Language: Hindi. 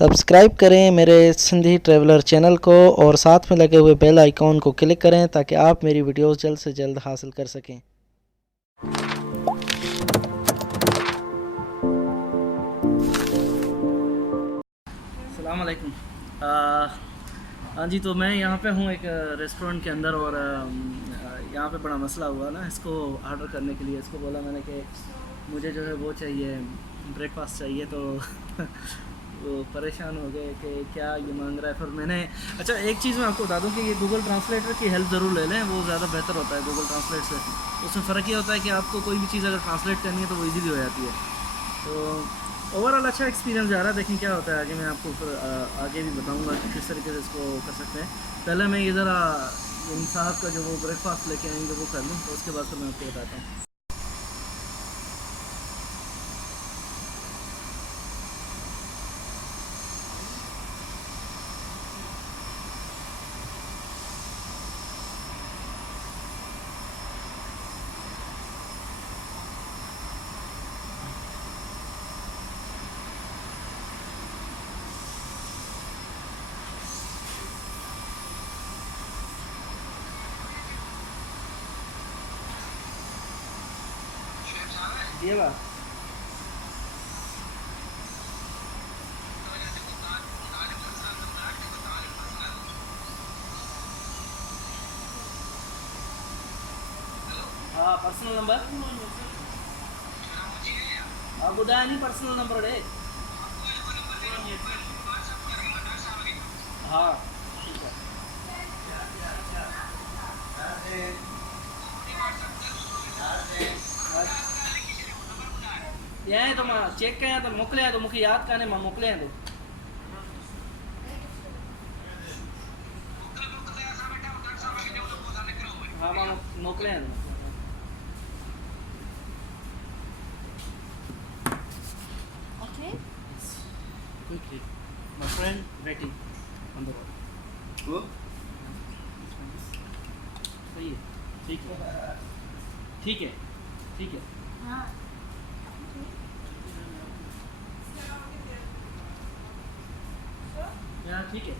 सब्सक्राइब करें मेरे सिंधी ट्रैवलर चैनल को और साथ में लगे हुए बेल आइकॉन को क्लिक करें ताकि आप मेरी वीडियोस जल्द से जल्द हासिल कर सकें। अस्सलाम वालेकुम। हाँ जी, तो मैं यहाँ पे हूँ एक रेस्टोरेंट के अंदर और यहाँ पे बड़ा मसला हुआ ना, इसको ऑर्डर करने के लिए इसको बोला मैंने कि मुझे जो है वो चाहिए, ब्रेकफास्ट चाहिए। तो वो परेशान हो गए कि क्या ये मांग रहा है। फिर मैंने अच्छा एक चीज़ मैं आपको बता दूं कि ये गूगल ट्रांसलेटर की हेल्प ज़रूर ले लें, वो ज़्यादा बेहतर होता है गूगल ट्रांसलेट से। उसमें फ़र्क ये होता है कि आपको कोई भी चीज़ अगर ट्रांसलेट करनी है तो वो ईजीली हो जाती है। तो ओवरऑल अच्छा एक्सपीरियंस जा रहा है, देखें क्या होता है आगे। मैं आपको फिर आगे भी बताऊँगा कि किस तरीके से इसको कर सकते हैं। पहले मैं ये ज़रा इन साहब का जो वो ब्रेकफास्ट लेके आएंगे वो कर लूँ, तो उसके बाद फिर मैं आपको बताता हूँ। ये बात हाँ, पर्सनल नंबर हाँ ॿुधाए नी, पर्सनल नंबर ॾे। हाँ ठीक है। ॾियां तो मां चेक कयां तो मोकिलियां तो, मूंखे यादि कान्हे, मां मोकिलियां तो। हाँ मां मोकिलियां तो। Okay. Quickly, my friend waiting on the road. Who? सही है, ठीक है, ठीक है, ठीक है। हाँ। हाँ ठीक है।